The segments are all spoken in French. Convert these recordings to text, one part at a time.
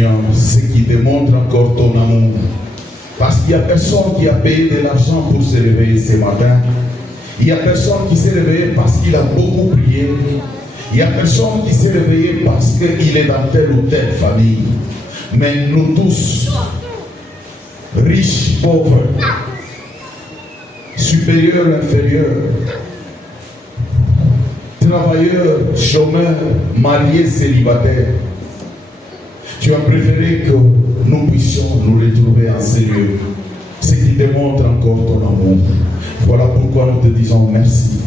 Seigneur, ce qui démontre encore ton amour. Parce qu'il n'y a personne qui a payé de l'argent pour se réveiller ce matin. Il n'y a personne qui s'est réveillé parce qu'il a beaucoup prié. Il n'y a personne qui s'est réveillé parce qu'il est dans telle ou telle famille. Mais nous tous, riches, pauvres, supérieurs, inférieurs, travailleurs, chômeurs, mariés, célibataires, tu as préféré que nous puissions nous retrouver en ces lieux, ce qui démontre encore ton amour. Voilà pourquoi nous te disons merci.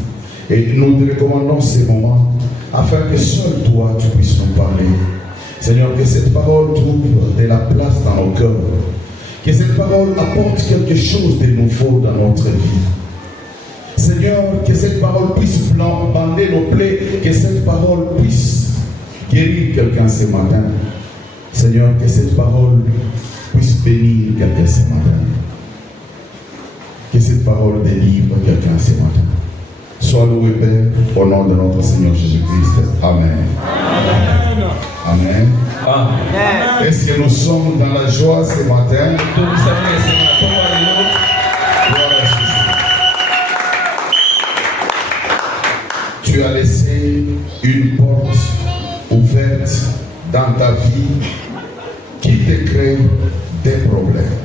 Et nous te recommandons ces moments afin que seul toi tu puisses nous parler. Seigneur, que cette parole trouve de la place dans nos cœurs. Que cette parole apporte quelque chose de nouveau dans notre vie. Seigneur, que cette parole puisse bander nos plaies. Que cette parole puisse guérir quelqu'un ce matin. Seigneur, que cette parole puisse bénir quelqu'un ce matin. Que cette parole délivre quelqu'un ce matin. Sois loué, Père, au nom de notre Seigneur Jésus-Christ. Amen. Amen. Amen. Amen. Est-ce que nous sommes dans la joie ce matin? Tu as laissé une porte ouverte dans ta vie qui te crée des problèmes.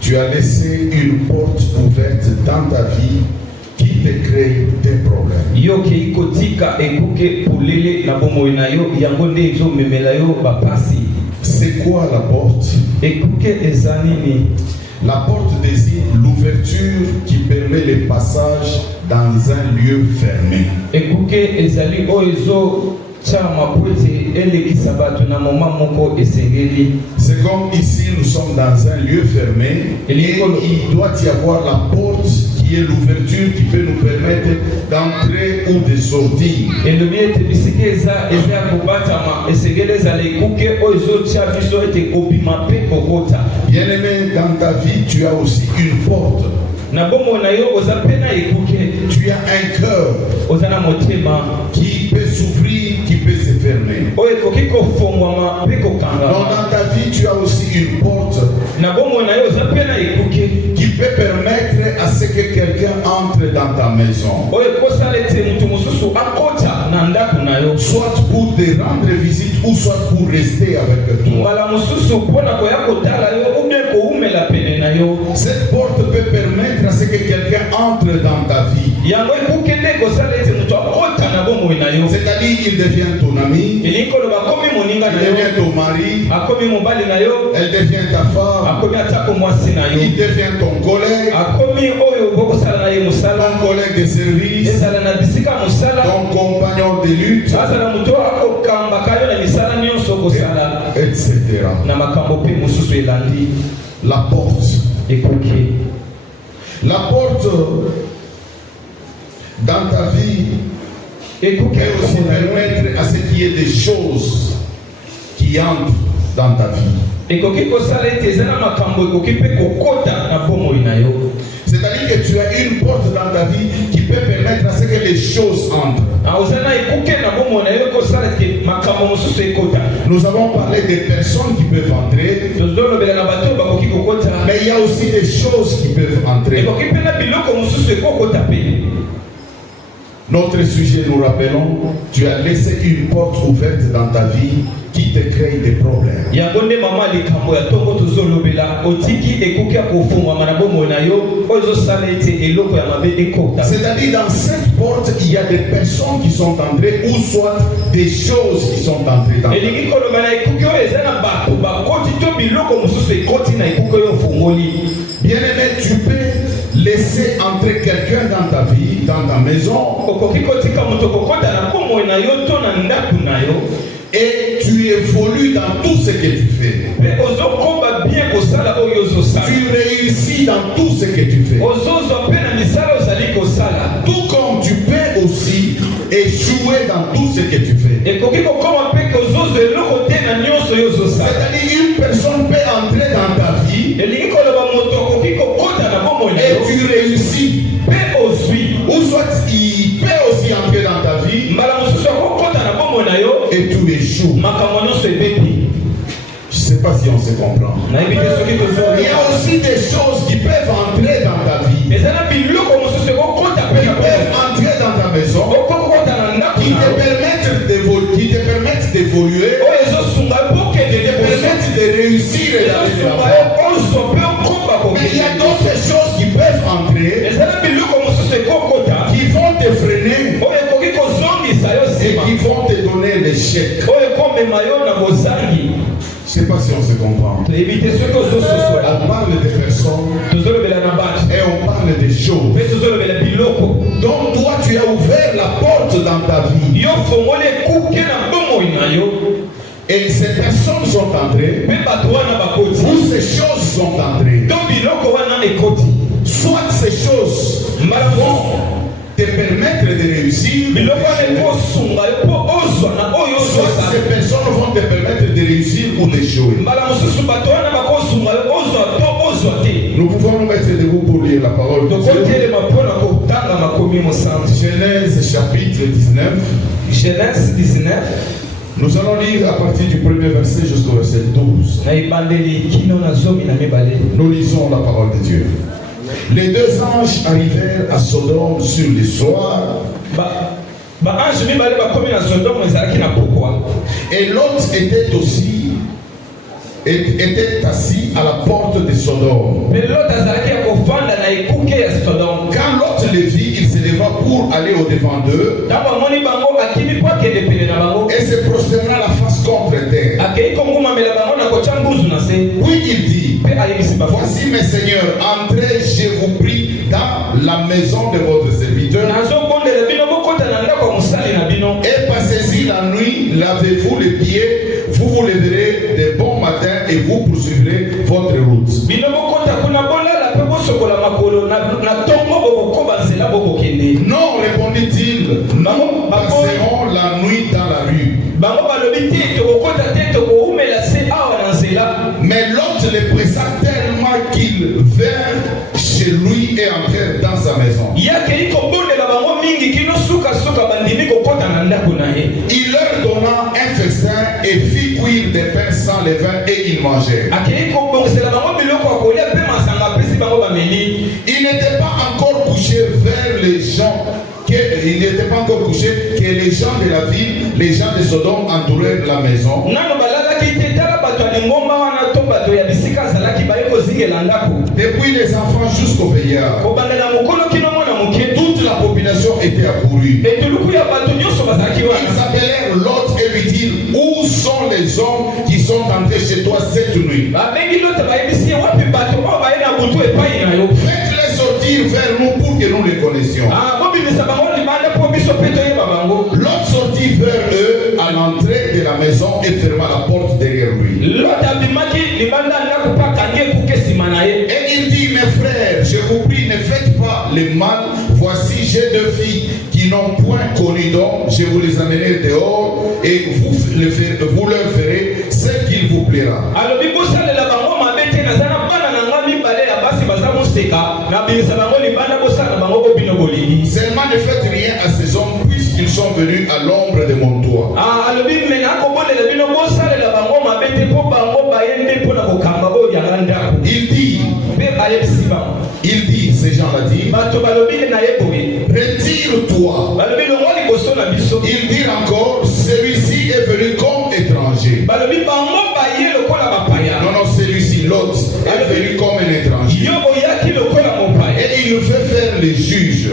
Tu as laissé une porte ouverte dans ta vie qui te crée des problèmes. C'est quoi la porte? La porte désigne l'ouverture qui permet le passage dans un lieu fermé. C'est comme ici nous sommes dans un lieu fermé et il doit y avoir la porte qui est l'ouverture qui peut nous permettre d'entrer ou de sortir. Bien-aimé, dans ta vie tu as aussi une porte. Tu as un cœur qui peut s'ouvrir, qui peut se fermer. Donc dans ta vie tu as aussi une porte qui peut permettre à ce que quelqu'un entre dans ta maison. Soit pour te rendre visite ou soit pour rester avec toi. Cette porte peut permettre à ce que quelqu'un entre dans ta vie. C'est-à-dire qu'il devient ton ami, il devient ton mari, elle devient ta femme, il devient ton collègue, ton collègue de service, ton compagnon de lutte, etc. La porte. La porte dans ta vie peut aussi permettre à ce qu'il y ait des choses qui entrent dans ta vie. C'est-à-dire que tu as une porte dans ta vie qui peut permettre à ce que les choses entrent. Nous avons parlé des personnes qui peuvent entrer, mais il y a aussi des choses qui peuvent entrer. Notre sujet, nous rappelons, tu as laissé une porte ouverte dans ta vie qui te crée des problèmes. C'est-à-dire dans cette porte, il y a des personnes qui sont entrées ou soit des choses qui sont entrées dans ta vie. Bien-aimé, tu peux laisser entrer quelqu'un dans ta vie, dans ta maison, et tu évolues dans tout ce que tu fais. Tu réussis dans tout ce que tu fais. Tout comme tu peux aussi échouer dans tout ce que tu fais. C'est-à-dire une personne peut entrer dans ta vie et tu réussis. Ou soit il peut aussi entrer dans ta vie et tout échoue. Je ne sais pas si on se comprend. Il y a aussi des choses qui peuvent entrer dans ta vie. Qui peuvent entrer dans ta maison. Qui te permettent d'évoluer. Qui te permettent de réussir dans les travaux. Mais il y a d'autres choses qui peuvent entrer. Qui vont te freiner. Et qui vont te donner l'échec. Je ne sais pas si on se comprend. On parle des personnes et on parle des choses. Donc toi tu as ouvert la porte dans ta vie. Et ces personnes sont entrées. Ou ces choses sont entrées. Soit ces choses vont te permettre de réussir. Soit ces personnes vont te permettre de réussir ou d'échouer. Nous pouvons nous mettre debout pour lire la parole de Dieu. Genèse chapitre 19. Genèse 19. Nous allons lire à partir du premier verset jusqu'au verset 12. Nous lisons la parole de Dieu. Les deux anges arrivèrent à Sodome sur le soir. Et Lot était assis à la porte de Sodome. Quand Lot le vit, il se leva pour aller au-devant d'eux et se prosterna la face contre terre. Puis il dit: voici mes seigneurs, entrez, je vous prie, dans la maison de votre serviteur et passez-y la nuit, lavez-vous les pieds, vous vous leverez de bon matin et vous poursuivrez votre route. Non, répondit-il, nous passerons la nuit dans la rue. Mais Lot les pressa tellement qu'ils vinrent chez lui et entrèrent dans sa maison. Il leur donna un festin et fit cuire des pains sans levain et ils mangèrent. Il n'était pas encore couché vers les gens. Il n'était pas encore couché que les gens de la ville, les gens de Sodome entourèrent la maison. Depuis les enfants jusqu'aux vieillards, toute la population était accourue. Ils appelèrent Lot et lui dirent: où sont les hommes qui sont entrés chez toi cette nuit? Faites-les sortir vers nous pour que nous les connaissions. Lot sortit vers eux à l'entrée de la maison et ferma la porte derrière lui. Et il dit: mes frères, je vous prie, ne faites pas le mal. Voici, j'ai deux filles qui n'ont point connu d'homme. Je vous les amènerai dehors et vous leur ferez ce qu'il vous plaira. Seulement ne faites rien à ces hommes puisqu'ils sont venus à l'ombre de mon toit. Il dit, ces gens-là disent: retire-toi. Il dit encore: celui-ci est venu comme étranger. Non, celui-ci, Lot, est venu comme un étranger. Et il nous fait faire les juges.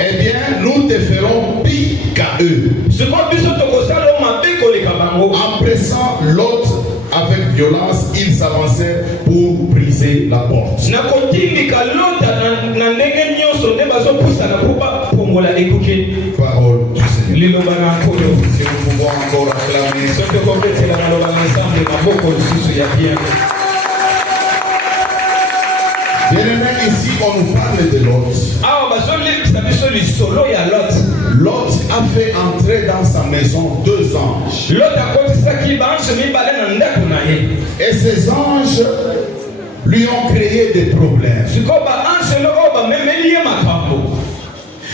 Eh bien, nous te ferons pire qu'à eux. En pressant Lot avec violence, ils s'avancèrent pour briser la porte. Parole du Seigneur. Si nous pouvons encore acclamer. Bien-aimé, ici on nous parle de Lot. Lot a fait entrer dans sa maison deux anges. Et ces anges lui ont créé des problèmes.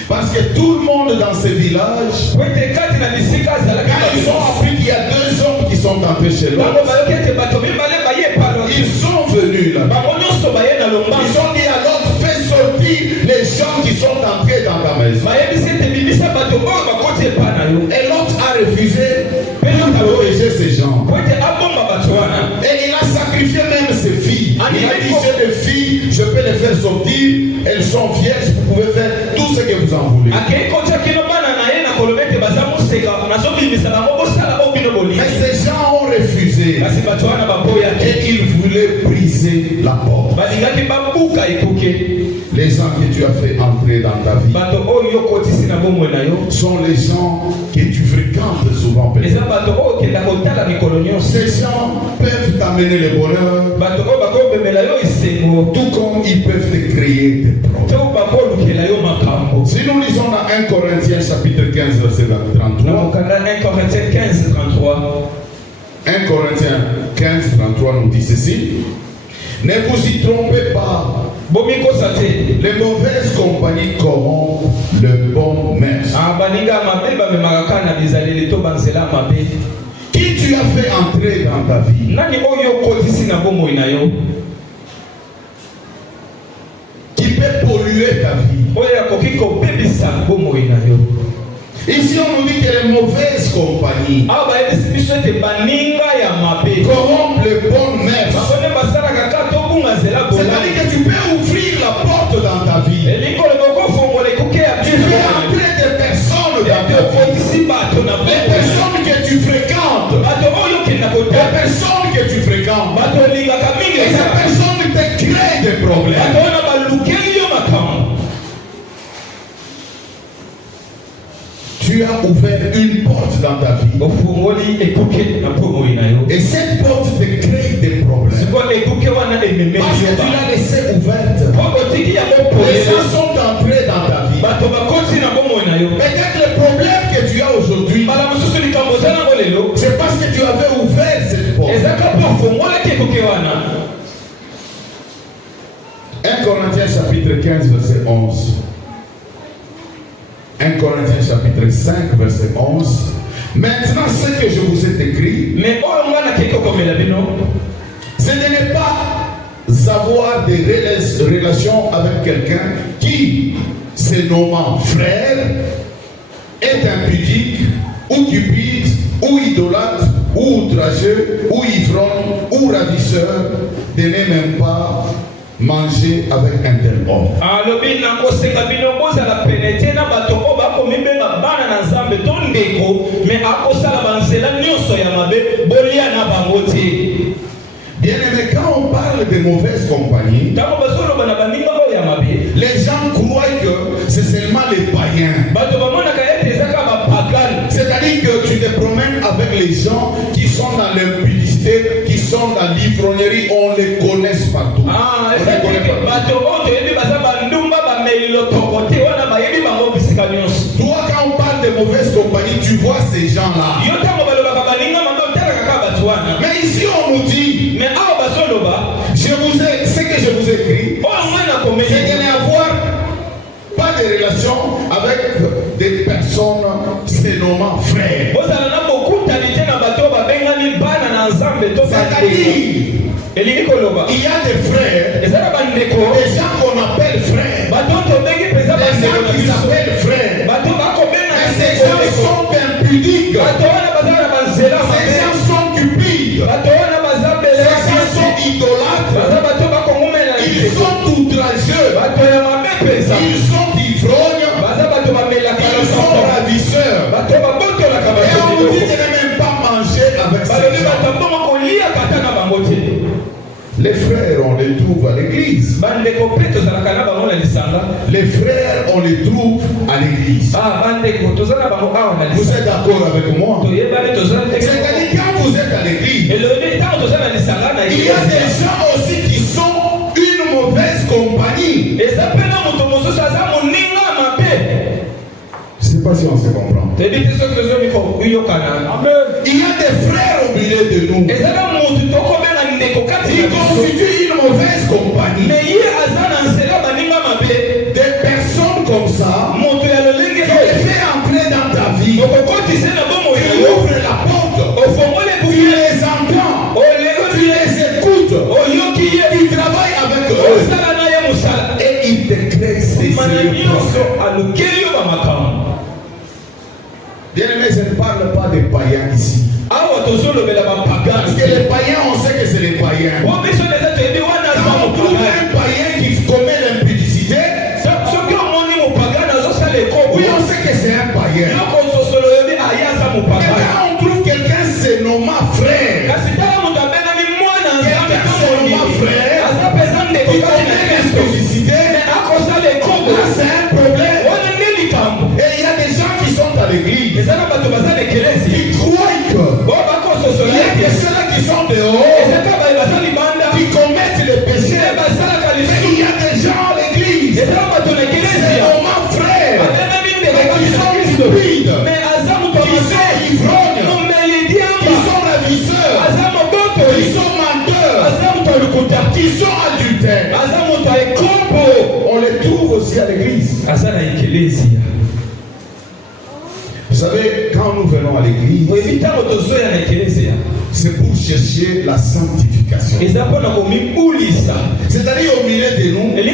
Parce Parce que tout le monde dans ces villages, po ete kati na bisika azalaki quand ils ont appris qu'il y a 2 hommes qui sont entrés chez l'autre, ntango bayoki ete bato mibale baye palo ils sont venus là. bango nyonso baye na Ils lombango ont dit à l'autre, fais sortir les gens qui sont entrés dans ta maison. bayebisi ete bimisa bato oyo bakoti epa na yo Et l'autre a refusé de protéger ces gens. po ete abomba bato wana Et il a sacrifié même ses filles. Il a dit, j'ai des filles, je peux les faire sortir. Elles sont vierges, vous pouvez faire tout ce que vous en voulez. akei kotiaki no bana na ye na koloba ete baza moseka nazobimisa bango bosala bo bino Mais bolingi ces gens ont refusé. kasi bato wana baboyaki Et ils voulaient briser la porte. balingaki babuka ekuke Les gens que tu as fait entrer dans ta vie bato oyo yo kotisi na bomoi na yo sont les gens que tu fréquentes souvent. eza bato oyo okenda kotala mikolo nyonso Ces gens peuvent t'amener le bonheur, bato oyo bakobemela yo esengo tout comme ils peuvent te créer des problèmes. to bakolukela yo makambo Si nous lisons dans 1 Corinthiens chapitre 15 verset na 33, mokanda 1 Corinthiens 15 33 1 Corinthiens 15 33 nous dit ceci: ne vous y trompez pas, bomikosa te les mauvaises compagnies corrompent le bon maître. baninga mabe bamemaka kaka na bizaleli to banzela mabe. Qui tu as fait entrer dans ta vie, nani oyo okotisi na bomoi na yo qui peut polluer ta vie. oyo akoki kobebisa bomoi na yo. Ici on nous dit que les mauvaises compagnies awa bayebisi biso ete baninga ya mabe corrompent le bon maître. bakone basalaka kaka tobunga nzela C'est-à-dire que tu peux ouvrir la porte dans ta vie. elingi koloba okofongola ekuke ya Tu fais entrer des personnes dans ete ta vie. okotisi bato na Les personnes que tu fréquentes, bato oyo okenda les kotala personnes que tu fréquentes, bato olingaka mingi et ces personnes te créent des bato problèmes. wana balukeli yo makambo. Tu as ouvert une porte dans ta vie. ofungoli ekuke na bomoi na yo Et cette porte te crée des problèmes. sikoyo ekuke wana ememeli Parce que yo tu l'as laissée ouverte. po otiki yango Les polela gens sont entrés dans ta vie. bato bakoti na bomoi na yo Peut-être le problème que tu as aujourd'hui, mbala mosusu likambo oza nango lelo c'est parce que tu avais ouvert cette porte. ezaka mpo ofungolaki ekuke wana. 1 Corinthiens chapitre 15 verset 11. 1 Corinthiens chapitre 5 verset 11. Maintenant ce que je vous ai écrit, me oyo mwana akeki okomela bino c'est de ne pas avoir des relations avec quelqu'un qui, se nommant frère, est impudique, ou cupide, ou idolâtre, ou outrageux, ou ivrogne, ou ravisseur, de ne même pas manger avec un tel homme. alobi nakosenga bino bozala pene te na bato oyo bakomibenga bana na nzambe to ndeko me akosala banzela nyonso ya mabe bolia na bango te. Bien-aimé, quand on parle de mauvaise compagnie, ntango bazoloba na baninga oyo ya mabe les gens croient que c'est seulement les païens. bato bamonaka ete eza kaka bapagane. C'est-à-dire que tu te promènes avec les gens qui sont dans l'impudicité, qui sont dans l'ivrognerie, on les connaît partout. On les connaît partout. bato oyo toyebi baza bandumba bameli lotoko te wana bayebi bango bisika nyonso. Toi, quand on parle de mauvaise compagnie, tu vois ces gens-là. yo ntango balobaka baninga mabe otalaka kaka bato wana. Mais ici, on nous dit, me awa bazoloba ce que je vous ai écrit, oyo mwana c'est komeli de n'avoir pas de relation avec des personnes se nommant frères. bozala na bokutani te na bato oyo babengani bana na nzambe to C'est-à-dire, elingi koloba il y a des frères, eza na bandeko des gens qu'on appelle frères, bato tobengi mpenza des bandeko gens na qui biso s'appellent frères. bato bakobenga Mais na ces ndeko gens ndeko sont impudiques. bato wana baza na banzela Ces mabe gens sont cupides. bato wana baza Ces belela gens sont baza idolâtres. bato bakongomela Ils ndeko sont outrageux. bato ya mabe mpenza Ils sont ivrognes. baza bato bamelaka Ils sont ravisseurs. bato babotolaka Et bato on nous dit biloko de ne même pas manger avec balobi ces bato gens. mbongo kolia kata na bango te. Les frères, on les trouve à l'église. bandeko mpe tozalaka na bango na lisanga. Les frères, on les trouve à l'église. bandeko toza na bango awa na Vous lisanga êtes d'accord avec moi? toyebani toza na ndenge C'est-à-dire, quand vous êtes à l'église, elobi ntango toza na lisanga na il y a des gens aussi qui sont une mauvaise compagnie. eza mpe na moto mosusu aza moninga mabe. Je ne sais pas si on se comprend. toyebi te soki tozomi koyokana. Il y a des frères au milieu de nous eza na motu tokobenga ndeko kati qui na biso constituent une mauvaise compagnie. me ye aza na nzela baninga mabe Des personnes comme ça, moto ya lolenge Bien aimé, je ne parle pas des païens ici. Parce que les païens, on sait que c'est les païens. Quand on trouve un païen qui commet l'impudicité, oui, on sait que c'est un païen. Mais quand on trouve quelqu'un se nommant frère, quelqu'un se nommant frère, qui commet l'impudicité, là c'est un problème. Et il y a des gens qui sont à l'église, qui croient que il y a que ceux-là qui sont dehors, qui commettent le péché. Mais il y a des gens à l'église, c'est vraiment frères, mais qui sont stupides, qui sont ivrognes, qui sont ravisseurs, qui sont menteurs, qui sont adultères. On les trouve aussi à l'église. Vous savez, quand nous venons à l'église, c'est pour chercher la sanctification. C'est-à-dire au milieu de nous, il y a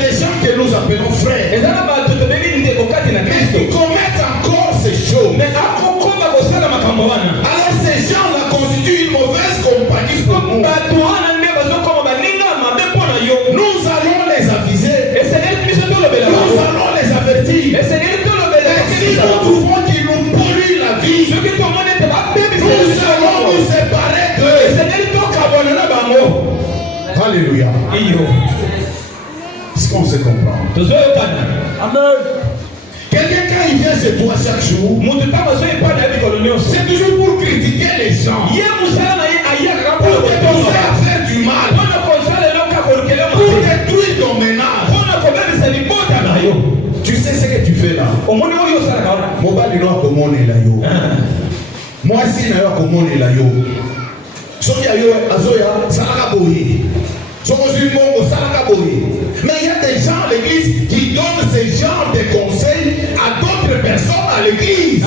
des gens que nous appelons frères, mais qui commettent encore ces choses. Alors ces gens-là constituent une mauvaise compagnie pour nous. Nous allons les aviser, nous allons les avertir. Si nous trouvons qu'ils nous polluent la vie, nous allons nous séparer d'eux. Alléluia. Est-ce qu'on se comprend? Amen. Quelqu'un quand il vient chez toi chaque jour, c'est toujours pour critiquer les gens, pour te pousser à faire du mal, pour détruire ton ménage. Tu sais ce que tu fais là? Moi si na yo komone la yo. Soki ayo azoya salaka boyi. Mais il y a des gens à l'église qui donnent ce genre de conseils à d'autres personnes à l'église.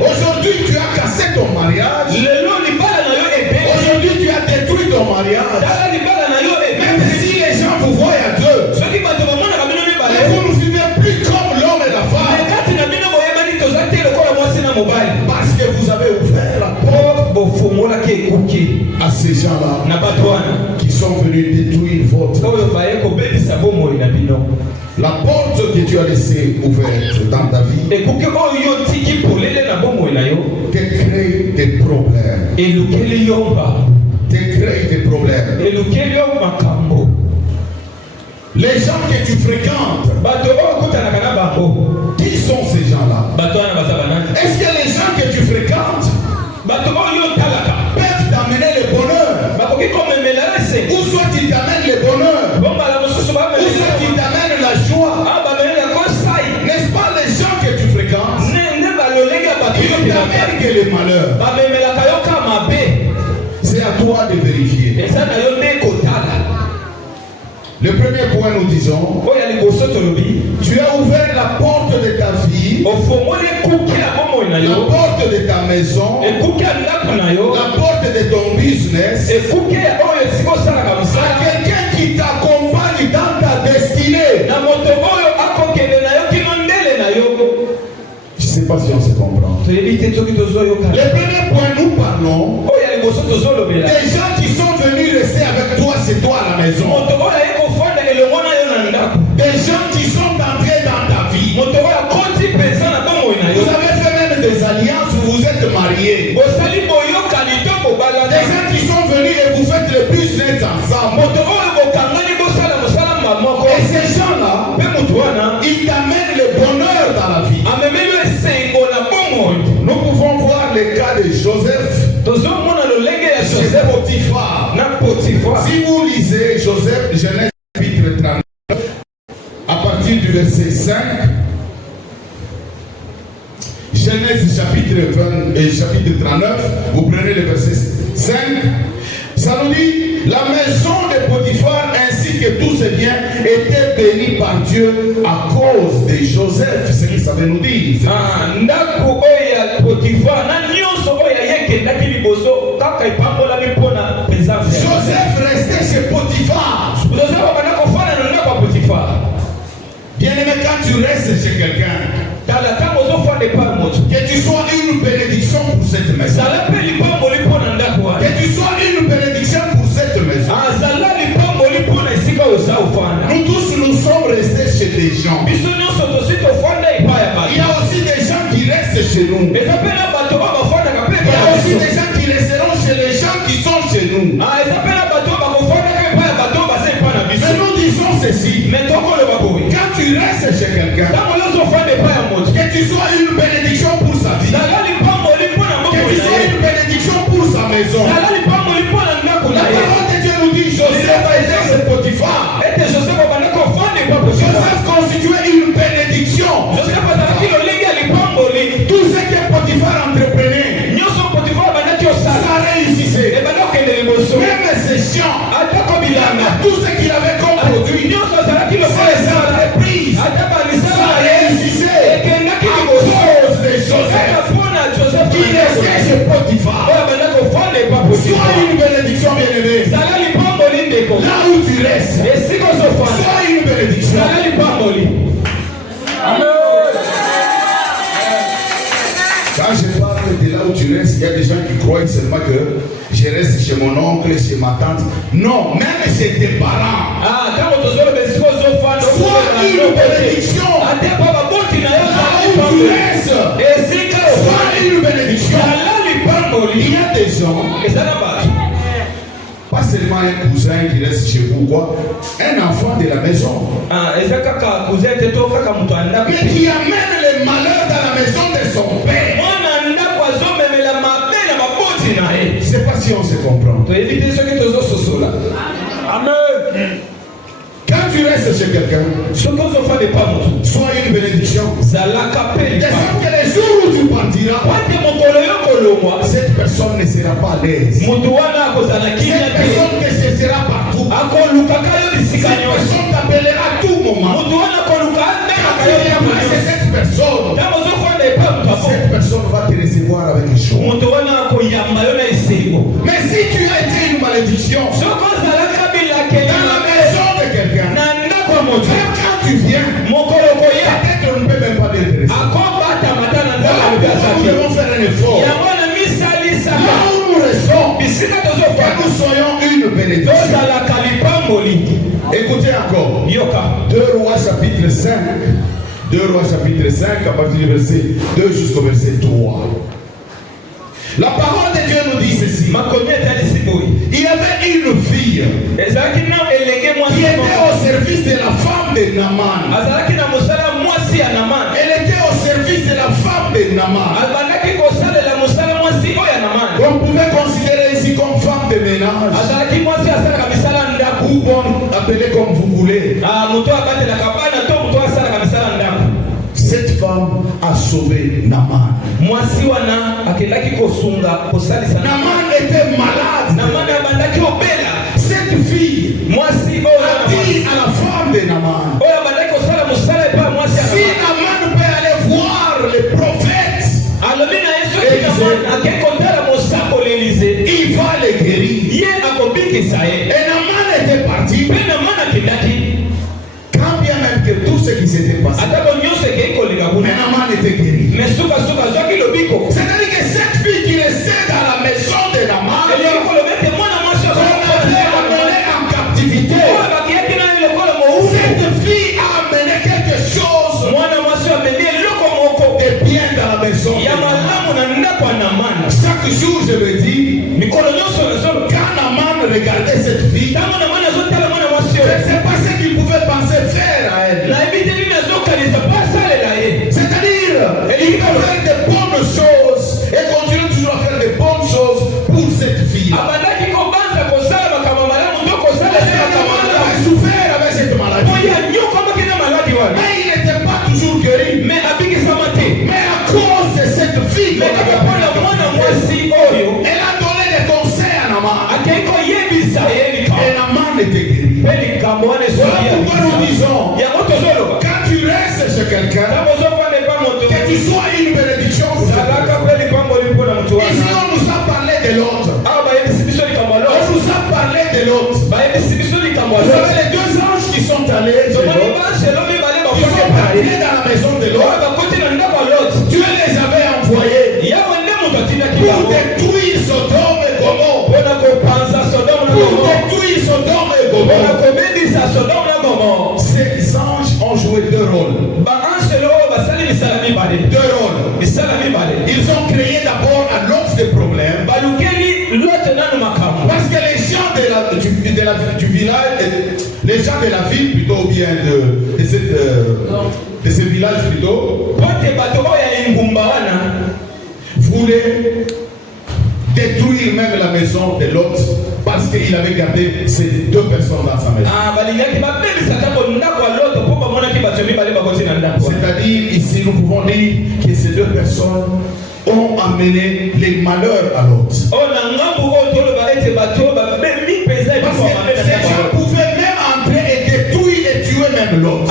Aujourd'hui tu as cassé ton mariage. Aujourd'hui tu as détruit ton mariage. Même si les gens vous voient à deux, vous ne vivez plus comme l'homme et la femme. Parce que vous avez ouvert la porte à ces gens-là qui sont venus détruire votre. La porte que tu as laissée ouverte dans ta vie te crée des problèmes. Les gens que tu fréquentes, qui sont ces gens-là? Est-ce que les gens que tu fréquentes peuvent t'amener le bonheur? Ou soit ils t'amènent le bonheur, ou soit ils t'amènent la joie. N'est-ce pas les gens que tu fréquentes? Ils ne t'amènent que le malheur. C'est à toi de vérifier. Le premier point, nous disons, tu as ouvert la porte de ta vie, la porte de ta maison, la porte de ton business, à quelqu'un qui t'accompagne dans ta destinée. Je ne sais pas si on se comprend. Le premier point, nous parlons des gens qui sont venus rester avec toi, c'est toi à la maison. Des gens qui sont entrés dans ta vie. Vous avez fait même des alliances, vous vous êtes mariés. Des gens qui sont venus et vous faites le business ensemble. Et ces gens-là, ils t'amènent le bonheur dans la vie. Nous pouvons voir le cas de Joseph. Potiphar. Si vous lisez Joseph, Genèse chapitre 39, à partir du verset 5, Genèse chapitre 39, vous prenez le verset 5, ça nous dit, la maison de Potiphar ainsi que tous ses biens étaient bénis par Dieu à cause de Joseph. C'est ce qu'il savait nous dire. Joseph restait chez Potiphar. des gens. Il y a aussi des gens qui restent chez nous. Il y a aussi des gens qui resteront chez les gens qui sont chez nous. Mais nous disons ceci. Quand tu restes chez quelqu'un, que tu sois une bénédiction pour sa vie, que tu sois une bénédiction pour sa maison. La parole de Dieu nous dit Joseph était chez Potiphar. Joseph constituait une bénédiction. Tout ce que Potiphar entreprenait, ça réussissait. Même ses champs, tout ce qu'il avait comme produit, ses entreprises, ça réussissait à cause de Joseph qui restait chez Potiphar. Sois une bénédiction, bien-aimée. Là où tu restes, sois une bénédiction. Quand je parle de là où tu restes, il y a des gens qui croient seulement que je reste chez mon oncle, chez ma tante. Non, même chez tes parents. Sois une bénédiction. Là où tu restes, sois une bénédiction. Il y a des gens, pas seulement un cousin qui reste chez vous, quoi, un enfant de la maison, mais qui amène les malheurs dans la maison de son père. Je ne sais pas si on se comprend. Amen. Quand tu restes chez quelqu'un, sois une bénédiction. De sorte que les jours où tu partiras, cette personne ne sera pas à l'aise. Cette personne te cessera partout. Cette personne t'appellera à tout moment. Quand tu viendras chez cette personne va te recevoir avec joie. Mais si tu as été une malédiction dans la maison de quelqu'un, quand tu viens, peut-être on ne peut même pas t'intéresser. Nous devons faire un effort. Là où nous restons, que nous soyons une bénédiction. Écoutez encore. 2 Rois chapitre 5. 2 Rois chapitre 5 à partir du verset 2 jusqu'au verset 3. La parole de Dieu nous dit ceci. Il y avait une fille qui était au service de la femme de Naaman. Elle était au service de la femme de Naaman. On pouvait considérer ici comme femme de ménage. Ou bon, appelez comme vous voulez. Cette femme a sauvé Naaman. Naaman était malade. Cette fille a dit à la femme de Naaman, si Naaman peut aller voir le prophète, il va le guérir. Et Naaman était parti. Quand bien même que tout ce qui s'était passé, mais Naaman était guéri. C'est-à-dire que cette fille qui restait dans la maison de Naaman, qu'on avait amenée en captivité, cette fille a amené quelque chose de bien dans la maison. Chaque jour je me dis, quand Naaman regardait cette fille, je ne sais pas ce qu'il pouvait penser faire à elle. C'est-à-dire, il va faire de bonnes choses et continue toujours à faire de bonnes choses pour cette fille. Naaman avait souffert avec cette maladie. Mais il n'était pas toujours guéri. Mais à cause de cette fille, elle a donné des conseils à Naaman. Et Naaman était guéri. Voilà pourquoi nous disons, quand tu restes chez quelqu'un, que tu sois une bénédiction pour cette personne. Ici on nous a parlé de l'autre. On nous a parlé de l'autre. Vous avez les 2 anges qui sont allés chez l'autre. Ils sont partis dans la maison de l'autre. Dieu les avait envoyés pour détruire Sodome et Gomorrhe. Pour détruire Sodome et Gomorrhe. Ces anges ont joué 2 de la ville plutôt, ou bien de ce village plutôt, voulait détruire même la maison de l'autre parce qu'il avait gardé ces deux personnes dans sa maison. C'est-à-dire, ici, nous pouvons dire que ces deux personnes ont amené les malheurs à l'autre. Parce que ces gens pouvaient même entrer et détruire et tuer même l'autre.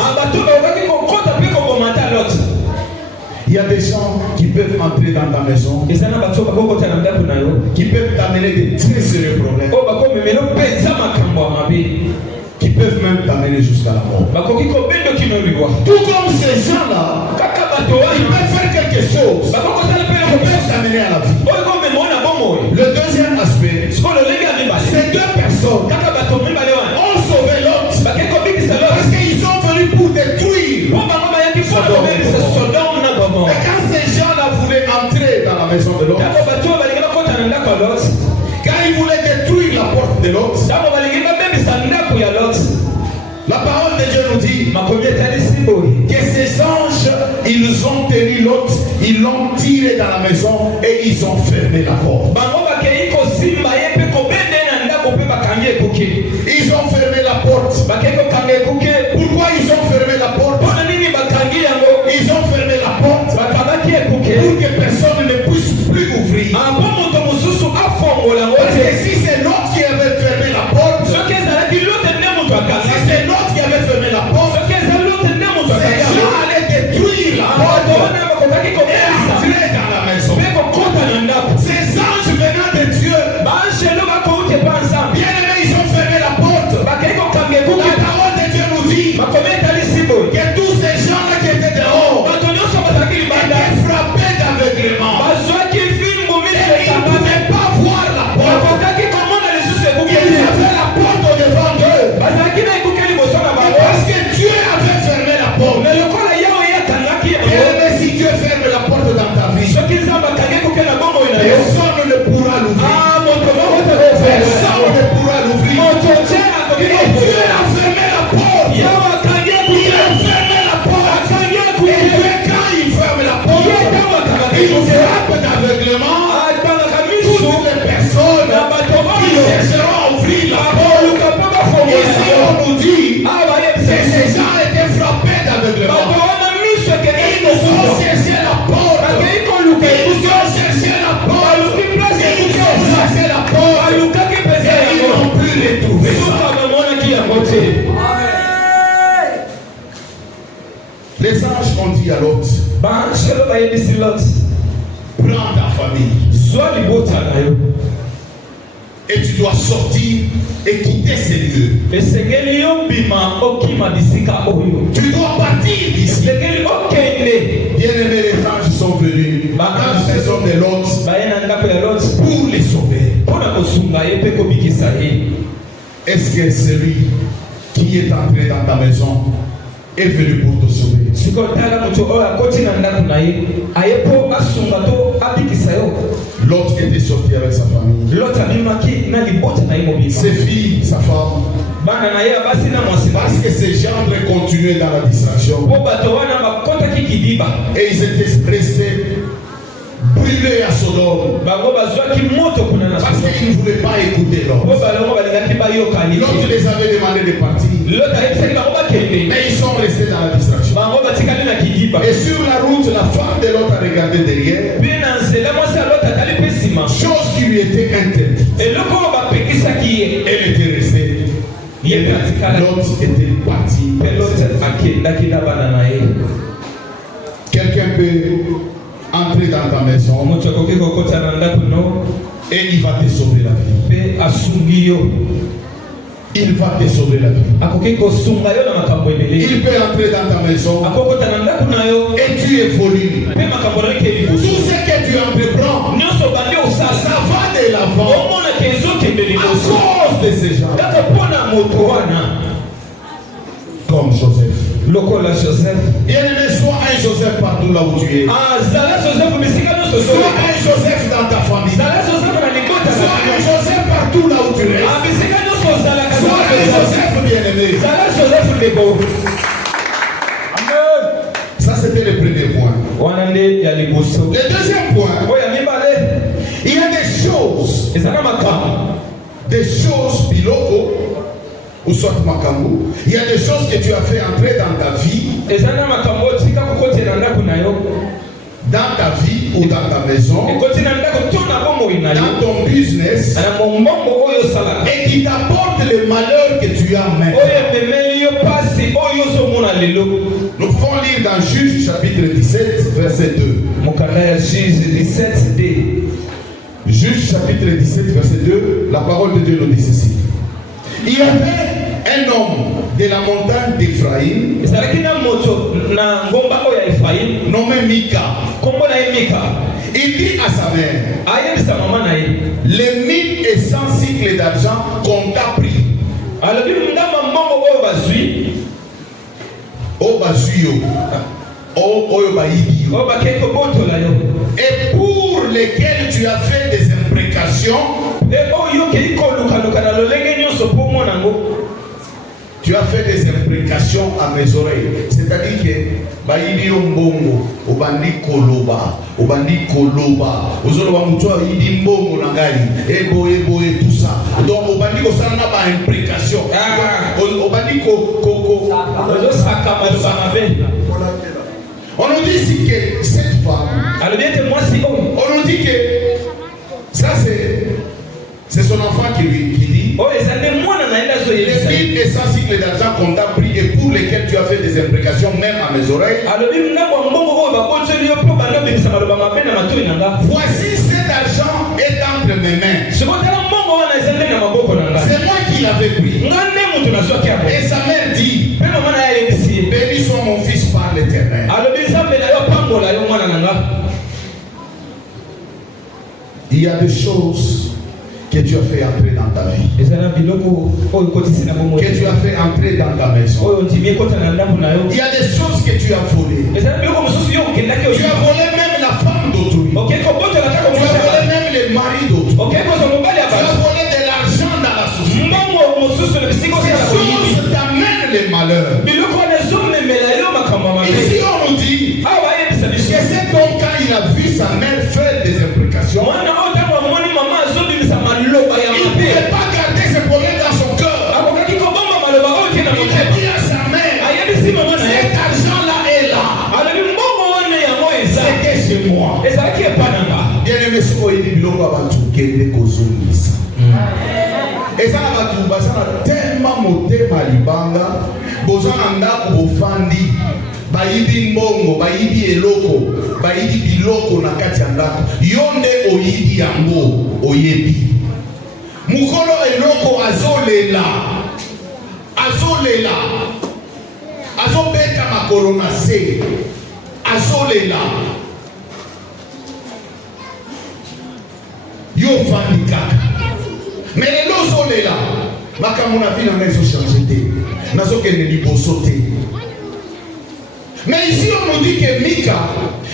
Il y a des gens qui peuvent entrer dans ta maison, qui peuvent t'amener des très sérieux problèmes, qui peuvent même t'amener jusqu'à la mort. Tout comme ces gens-là, ils peuvent faire quelque chose, ils peuvent t'amener à la vie. Le deuxième aspect, ces deux personnes ont sauvé l'autre parce qu'ils sont venus pour détruire. Et quand ces gens-là voulaient entrer dans la maison de l'autre, quand ils voulaient détruire la porte de l'autre, la parole de Dieu nous dit que ces anges, ils ont tenu l'autre, ils l'ont tiré dans la maison et ils ont fermé la porte. Ils ont fermé la porte. Pourquoi ils ont fermé la porte? Ils ont fermé la porte pour que personne ne puisse plus ouvrir. Parce que si c'est l'autre qui avait fermé la porte, si c'est l'autre qui avait fermé la porte, ces gens allaient détruire la porte et entrer dans la maison. Ces anges venant de Dieu, bien aimés, ils ont fermé la porte. La parole de Dieu nous dit que tous ces gens-là qui étaient dehors étaient frappés d'aveuglement. Et ils ne pouvaient pas voir la porte. Ils avaient la porte au-devant d'eux. Et parce que Dieu avait fermé la porte. Et si Dieu ferme la porte dans ta vie, personne ne pourra l'ouvrir. Personne ne pourra l'ouvrir. Et Dieu a fermé la porte. Il a fermé la porte. Et Dieu, quand il ferme la porte, il nous frappe d'aveuglement. Toutes les personnes qui chercheront à ouvrir la porte. Ici, on nous dit que ces gens étaient frappés d'aveuglement. Ils nous ont cherché la porte. Ils nous ont cherché la porte. Ils nous ont cherché la porte. Et ils n'ont pu les trouver. Les anges ont dit à l'autre, prends ta famille et tu dois sortir et quitter ces lieux. Tu dois partir d'ici. Bien aimés, les anges sont venus dans la maison de l'autre pour les sauver. Est-ce que celui qui est entré dans ta maison est venu pour te sauver? L'autre était sorti avec sa famille, ses filles, sa femme, parce que ces gens continuaient dans la distraction et ils étaient restés brûlés à Sodome parce qu'ils ne voulaient pas écouter l'autre. L'autre les avait demandé de partir, mais ils sont restés dans la distraction. Et sur la route, la femme de l'autre a regardé derrière, chose qui lui était interdite. Elle était restée. L'autre était parti. Quelqu'un peut entrer dans ta maison et il va te sauver la vie. Il va te sauver la vie. Il peut entrer dans ta maison et tu évolues. Tout ce que tu entreprends, ça va de l'avant à cause de ces gens. Comme Joseph. Bien aimé, sois un Joseph partout là où tu es. Sois un Joseph dans ta famille. Sois un Joseph partout là où tu es. Joseph bien-aimé. Ça, c'était le premier point. Le deuxième point, il y a des choses biloko, ou soit makambo. Il y a des choses que tu as fait entrer dans ta vie, ou dans ta maison, dans ton business, et qui t'apporte le malheur que tu as maintenant. Nous pouvons lire dans Juge chapitre 17, verset 2. Juge chapitre 17, verset 2, la parole de Dieu nous dit ceci. Il y avait un homme de la montagne d'Ephraïm nommé Mika. Il dit à sa mère, les 1100 cycles d'argent qu'on t'a pris, et pour lesquels tu as fait des imprécations, tu as fait des imprécations à mes oreilles. C'est-à-dire que baïdi mbongo, obandi koloba, ozoloba muto baïdi mbongo nangali, ebo tout ça. Donc obandi ko sana ba imprécation. Obandi on nous dit ici que cette femme, on nous dit que ça c'est son enfant qui dit, les 1100 cycles d'argent qu'on t'a pris et pour lesquels tu as fait des imprécations même à mes oreilles, voici cet argent est entre mes mains. C'est moi qui l'avais pris. Et sa mère dit, béni soit mon fils par l'Éternel. Il y a des choses que tu as fait entrer dans ta vie, que tu as fait entrer dans ta maison. Il y a des choses que tu as volées. Tu as volé même la femme d'autrui. Tu as volé même le mari d'autrui. Tu as volé de l'argent dans la société. Ces choses t'amènent les malheurs. Ici on nous dit que cet homme, quand il a vu sa mère faire des imprécations, il ne pouvait pas garder ce problème dans son cœur. Il a dit à sa mère, cet argent-là est là. C'était chez moi. Bien-aimé, ce qu'on dit, biloko abantu kende kozongisa. Et ça n'a tellement motema libanga, bozana ndako bofandi, bayibi mbongo, bayibi eloko, bayibi biloko na kati ya ndako. Yonde oyidi yango, oyebi. Mukolo eloko azolela, azobeka makolo na se, azolela. Yo fandi kaka. Mais les lots sont là. Ma mon avis n'a pas changé. N'a pas liboso. Mais ici on nous dit que Mika,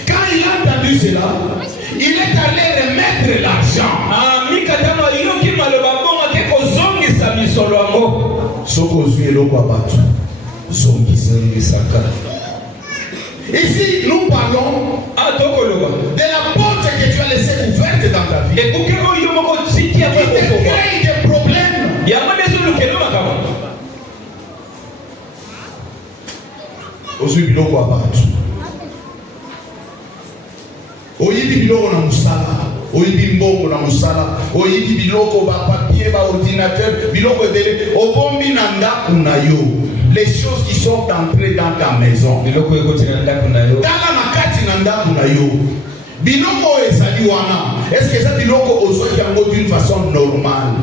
quand il a entendu cela, il est allé remettre l'argent. Mika tano yoki malobabonga keko zongi sami soloango. Soko zuelo kwa batu. Zongi saka. Ici nous parlons de la porte que tu as laissée ouverte dans ta vie. Et qui te crée des problèmes. Aujourd'hui, biloko abatu. Oyibi biloko na musala, oyibi mbongo na musala, oyibi biloko ba papier, ba ordinateur, biloko ebele, obombi na ndaku na yo. Les choses qui sont entrées dans ta maison. Biloko ekoti na ndaku na yo. Tala na kati na ndaku na yo. Biloko ezali wana. Est-ce que ça biloko ozwaki yango d'une façon normale?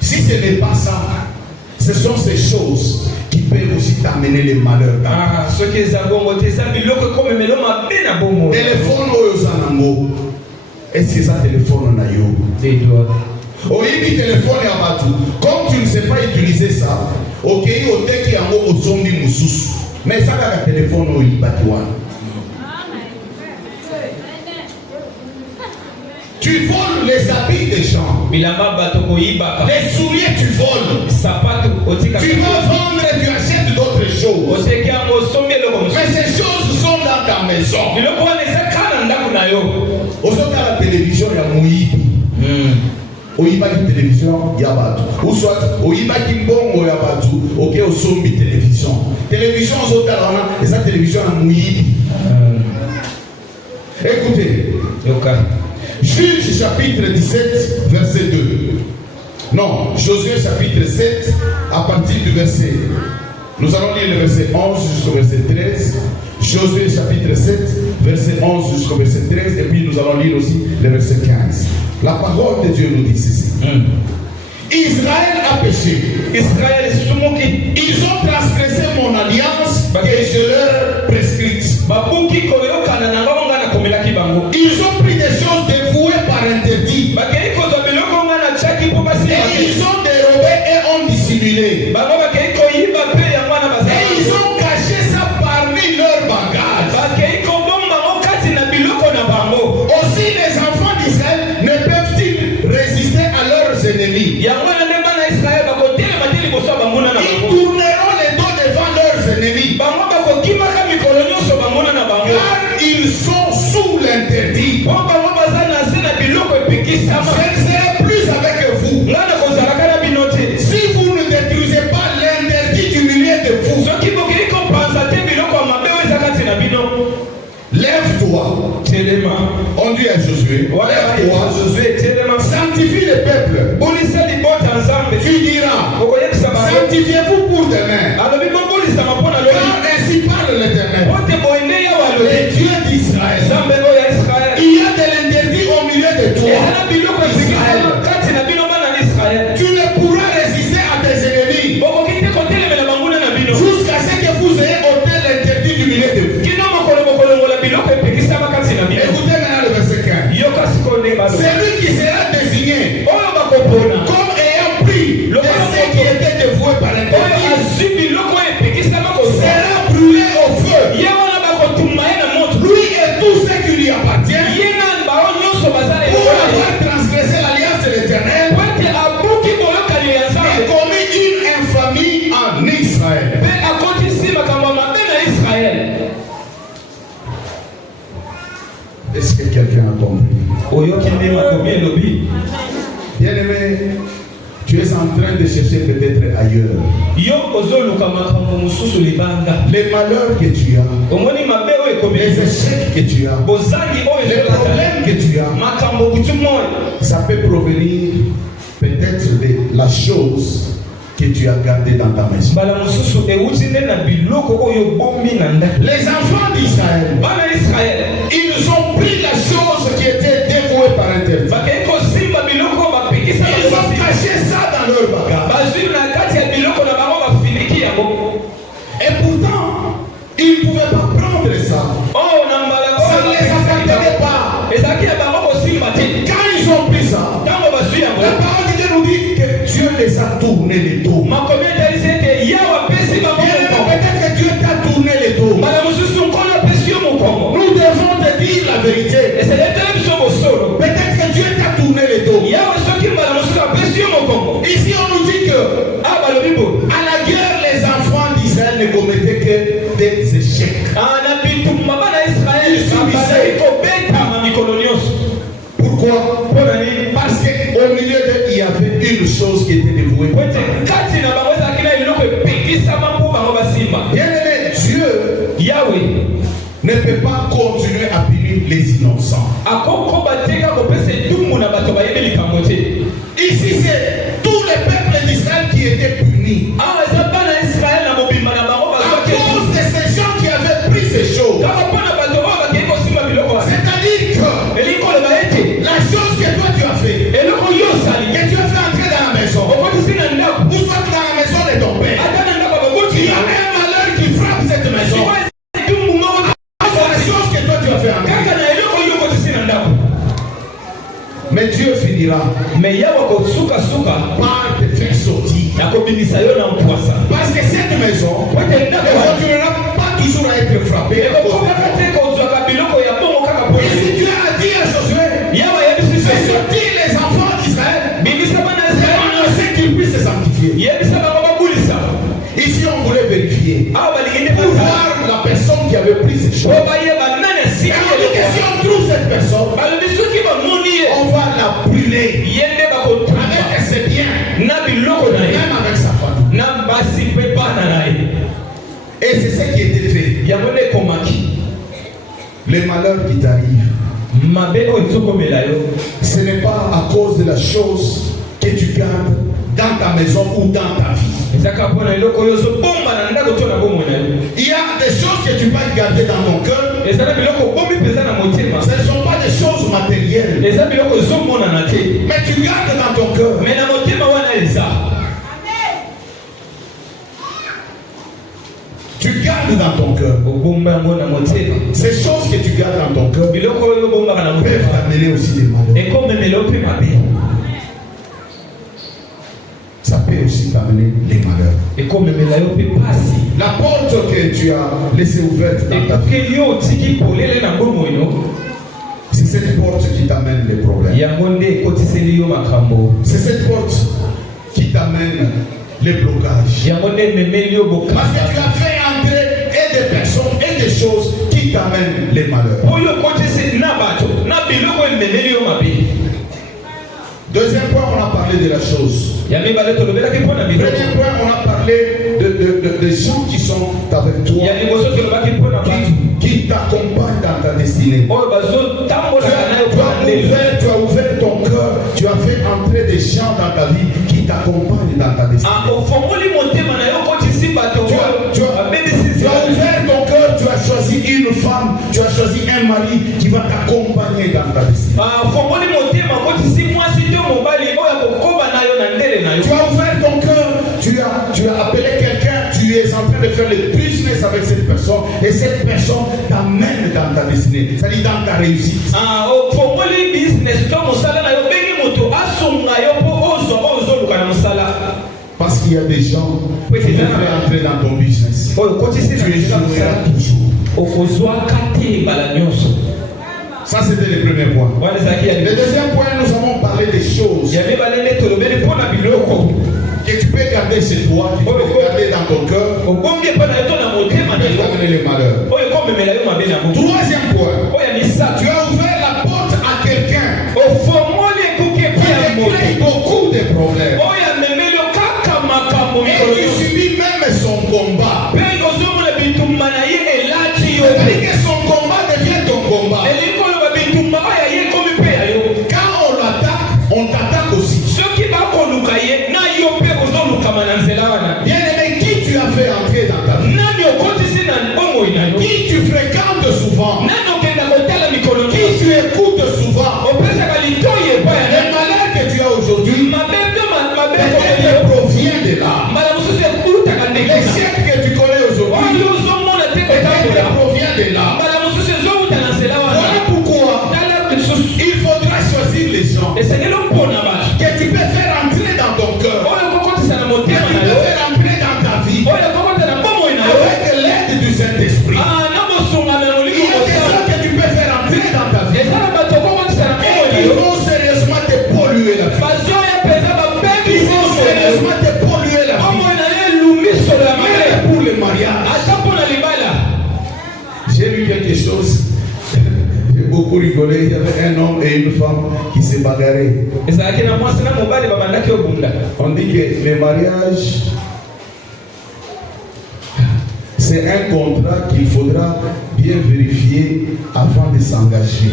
Si ce n'est pas ça, ce sont ces choses qui peuvent aussi t'amener les malheurs. Ce qui est à bon, téléphone oyozanango. Est-ce que ça téléphone na yo? Oyibi téléphone ya batu. Comme tu ne sais pas utiliser ça, ok, oteki yango ozombi mususu. Mais ça ka téléphone oyibaki wana. Tu voles les habits des gens. Les souliers, tu voles. Tu vas vendre et tu achètes d'autres choses. Mais ces choses sont dans ta maison. Aujourd'hui, à la télévision, il y a Moïbi. Oyiba qui télévision yabatu ou soit oyiba qui bongo yabatu ok au sombi télévision zotala et sa télévision à Moïbi. Écoutez, Juge chapitre 17 verset 2. Non, Josué chapitre 7 à partir du verset. Nous allons lire le verset 11 jusqu'au verset 13. Josué chapitre 7 verset 11 jusqu'au verset 13 et puis nous allons lire aussi le verset 15. La parole de Dieu nous dit ceci. Israël a péché. Ils ont transgressé mon alliance que je leur prescrite. Ils ont pris des choses dévouées par interdit. Et ils ont dérobé et ont dissimulé. Et ils ont caché ça parmi leurs bagages. Aussi les enfants d'Israël ne peuvent-ils résister à leurs ennemis. Ils tourneront les dos devant leurs ennemis. Car ils sont sous l'interdit. Je ne serai plus avec vous. Si vous ne détruisez pas l'interdit du milieu de vous. Lève-toi. On dit à Josué. Lève-toi. Sanctifie le peuple. Tu diras. Sanctifiez-vous pour demain. Car ainsi parle l'Éternel. Le Dieu d'Israël. Il y a de l'interdit au milieu de toi. Israël. Tu ne pourras résister à tes ennemis jusqu'à ce que vous ayez ôté l'interdit du milieu de vous. Écoutez maintenant le verset 15. Celui qui sera désigné comme ayant pris de ce qui était dévoué par interdit sera brûlé au feu. Lui et tout ce qui lui appartient pour avoir transgressé l'alliance de l'Éternel et commis une infamie en Israël. Est-ce que quelqu'un a compris? Bien-aimé, tu es en train de chercher peut-être ailleurs. Les malheurs que tu as, les échecs que tu as, les problèmes que tu as, ça peut provenir peut-être de la chose que tu as gardée dans ta maison. Les enfants d'Israël, ils ont pris la chose qui était dévouée par interdit. Ils ont caché ça dans leur bagage. Et pourtant, ils ne pouvaient pas prendre ça. Ça ne les appartenait pas. Quand ils ont pris ça, la parole de Dieu nous dit que Dieu les a tourné les dos. Peut-être que Dieu t'a tourné les dos. Nous devons te dire la vérité. Peut-être que Dieu t'a tourné les dos. Ici on nous dit que à la guerre les enfants d'Israël ne commettaient que des échecs. Pourquoi? Parce qu'au milieu d'eux il y avait une chose qui était dévouée. Bien-aimé, Dieu ne peut pas continuer à punir les innocents. Ici c'est tous les peuples d'Israël qui étaient punis à cause de ces gens qui avaient pris ces choses. C'est-à-dire que la chose que toi tu as fait, que tu as fait entrer dans la maison, ou soit dans la maison de ton père, il y a un malheur qui frappe cette maison. C'est la chose que toi tu as fait entrer. gens voulaient vérifier pour voir la personne qui avait pris ces choses. Et alors que si on trouve cette personne, on va la brûler avec ses biens, même avec sa famille. Et c'est ce qui était fait. Les malheurs qui t'arrivent, ce n'est pas à cause de la chose que tu gardes dans ta maison ou dans ta vie. Il y a des choses que tu vas garder dans ton cœur. Ce ne sont pas des choses matérielles. Mais tu gardes dans ton cœur. Tu gardes dans ton cœur. Ces choses que tu gardes dans ton cœur peuvent t'amener aussi des malheurs. Ça peut aussi t'amener des malheurs. La porte que tu as laissée ouverte dans ta vie, c'est cette porte qui t'amène les problèmes. C'est cette porte qui t'amène les blocages. Parce que tu as fait entrer et des personnes et des choses qui t'amènent les malheurs. Deuxième point, on a parlé de la chose. Premier point, on a parlé de gens qui sont avec toi, qui t'accompagnent dans ta destinée. Tu as ouvert ton cœur, tu as fait entrer des gens dans ta vie qui t'accompagnent dans ta destinée. Tu as ouvert ton cœur, tu as choisi une femme, tu as choisi un mari qui va t'accompagner dans ta destinée. Tu as ouvert ton cœur, tu as appelé quelqu'un, tu es en train de faire le business avec cette personne et cette personne t'amène dans ta destinée, c'est-à-dire dans ta réussite. Parce qu'il y a des gens qui veulent entrer dans ton business. Tu échoueras toujours. Ça, c'était le premier point. Le deuxième point, nous avons parlé des choses que tu peux garder chez toi, que tu peux garder dans ton cœur, qui peuvent t'amener les malheurs. Troisième point, tu as ouvert la porte à quelqu'un qui crée beaucoup de problèmes. Et tu subis même son combat. C'est-à-dire que son combat devient ton combat. Quand on l'attaque, on t'attaque aussi. Bien aimé, qui tu as fait entrer dans ta vie? Qui tu fréquentes souvent? Qui tu écoutes souvent? Les malheurs que tu as aujourd'hui, peut-être provient de là. Les siècles que tu connais aujourd'hui, peut-être provient de là. Voilà pourquoi il faudra choisir les gens que tu peux faire entrer dans ton cœur, que tu peux faire entrer dans ta vie avec l'aide du Saint-Esprit. Il y a des gens que tu peux faire entrer dans ta vie et qui vont sérieusement te polluer la vie. Qui vont sérieusement te polluer la vie. Même pour le mariage. J'ai lu quelque chose. J'ai beaucoup rigolé. Il y avait un homme et une femme qui se bagarraient. On dit que le mariage, c'est un contrat qu'il faudra bien vérifier avant de s'engager.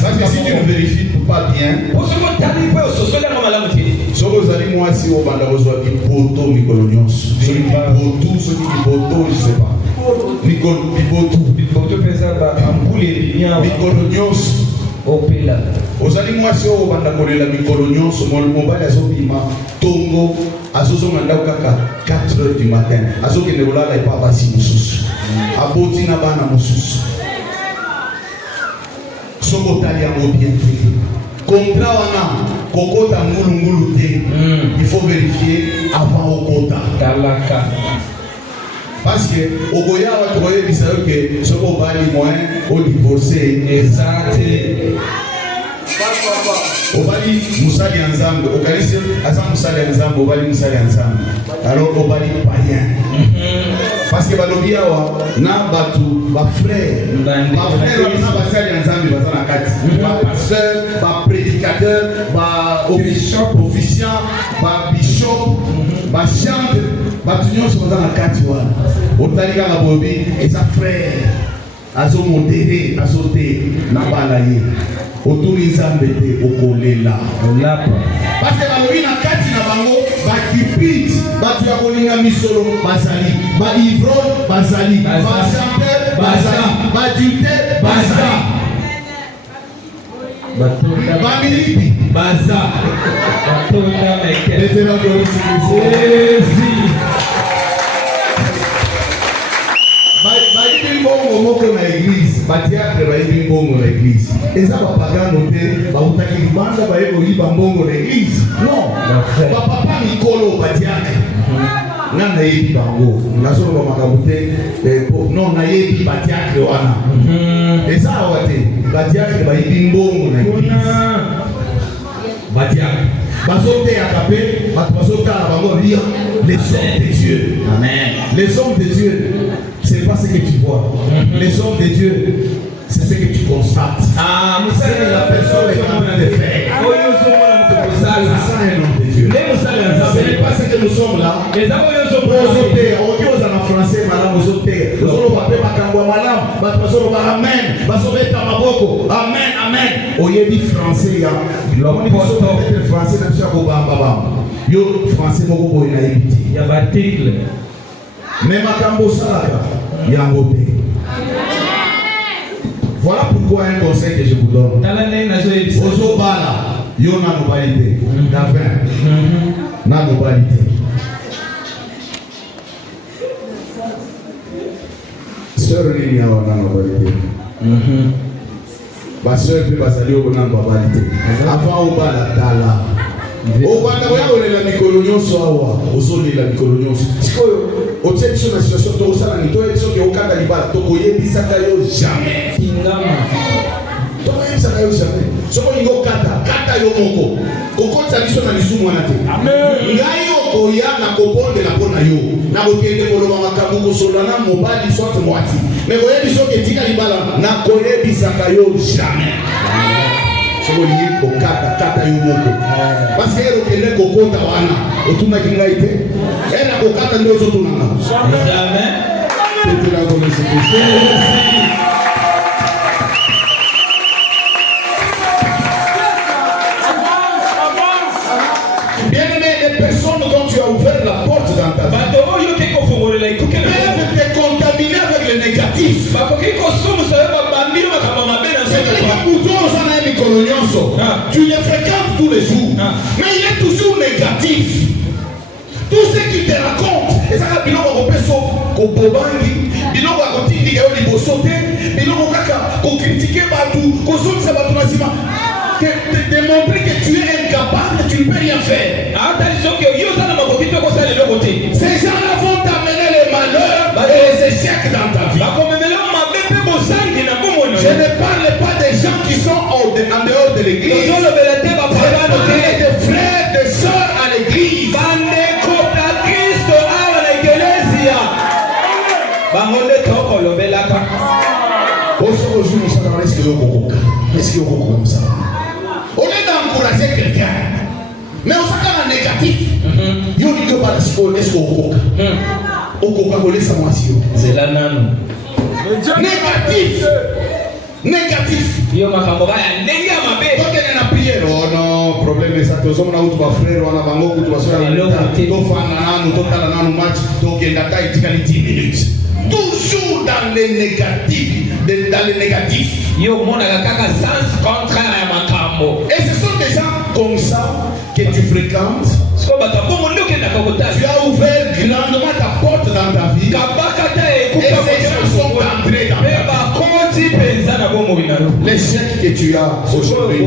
Parce que si tu ne vérifies pas bien, si vous allez moi si vous allez rejoindre des poteaux micolonios, celui qui poteau, celui qui poteau, je sais pas. Micolonios. Vous allez moi si vous allez connaître la micolonios, mon mobile a zobima tongo, azozo mandaka 4h du matin, azozo que ne volala et pas basi mususu, abotina bana mususu. Sokotali ya bien fait. Contrat wana kokota ngulu te. Il faut vérifier avant okota. Talaka. Parce que ogoya wa troye bisayo que soko bali moins au divorcer exact. Obali musali ensemble, okalisi asa musali ensemble, obali musali ensemble. Alors obali païen. Parce que balobi awa na batu ba frère, na basali ensemble bazana kati. Ba pasteur, ba prédicateur, ba officiant, ba bishop, ba chanteur, ba tunyo so bazana kati wana. Otali ka bobi eza frère. Azo modéré, azo té na balaye. Autour nzambe te okolela olapa parce que balobi na kati na bango ba cupid batu ya kolinga misolo bazali ba ivrogne bazali ba chanteur bazali ba adultère bazali ba milipi baza batonda meke letera glorifie bongo moko na église batiatre bayibi bongo na église eza bapagano te bautaki libanda bayebo yiba mbongo na église non bapapa mikolo batiatre nga nayebi bango nazoloba makambo te non nayebi batiatre wana eza awa te batiatre bayibi mbongo na église batiatre bazoteyaka mpe bato bazotala bango lire les hommes de Dieu. Amen. Les hommes de Dieu, c'est pas ce que tu vois. Les hommes de Dieu, c'est ce que tu constates. C'est la personne qui est en train de faire. C'est ça un homme de Dieu. Ce n'est pas ce que nous sommes là. En français, madame, vous êtes amen, amen. Oyebi français ya. Le français n'a pas baba. Yo français moko boy na yebiti. Ya batikle. Mais makambo salaka ya ngote. Voilà pourquoi un conseil que je vous donne. Ozo bala yo na nobalité. D'afin. Na nobalité. Sœur Linia na nobalité. Ba sœur pe basali o na nobalité. Avant o bala tala. Obanda oyaolela mikolo nyonso awa ozolela mikolo nyonso sikoyo otie biso na situation tokosala ni toyebi soki okanda libala tokoyebisaka yo jamais tokoyebisaka yo jamais soko olingi okata yo moko kokotisa biso na lisumu wana te ngai okoya na kobondela mpo na yo na kokende koloba makambo kosola na mobali soit mwati me koyebi soki etika libala na koyebisaka yo jamais sokolingi kokata yo moko parce que erokende kokota wana otunaki ngai te era kokata nde ozotunanga jamais tetela komesekese bien aimé les personnes dont tu as ouvert la porte dans ta vie peuvent te contaminer avec le négatif tu les fréquentes tous les jours, mais il est toujours négatif. Tout ce qu'il te raconte, et ça va bien au peso, au bobangi, bien au raconter qu'il y a eu des bossotés, bien au kaka, qu'on critique partout, qu'on saute sa bateau te démontrer que tu es incapable, tu ne peux rien faire. Ces gens-là vont t'amener les malheurs et les échecs dans ta vie. Je ne parle pas des gens qui sont en dehors de l'église. Je parle des frères, des sœurs à l'église. Est-ce qu'on comme ça? On est d'encourager quelqu'un, mais on s'accorde en négatif. Yo dit que par la psychologue, est-ce qu'on coca? On coca coller sa moitié. C'est la nan. Négatif. Négatif. Yo makambora ya ndenge ya mabe. Toke na prière. Oh non, problème est ça. Tous on a outro ba frère, on a bango kutu ba soya. To fana nanu, to kala nanu match, to kenda kai tikali 10 minutes. Toujours dans les négatifs, dans les négatifs. Yo mona kaka sens contraire à makambo. Et ce sont des gens comme ça que tu fréquentes. Tu as ouvert grandement ta porte dans ta vie. Et ces gens sont entrés dans ta vie. L'échec que tu as aujourd'hui, le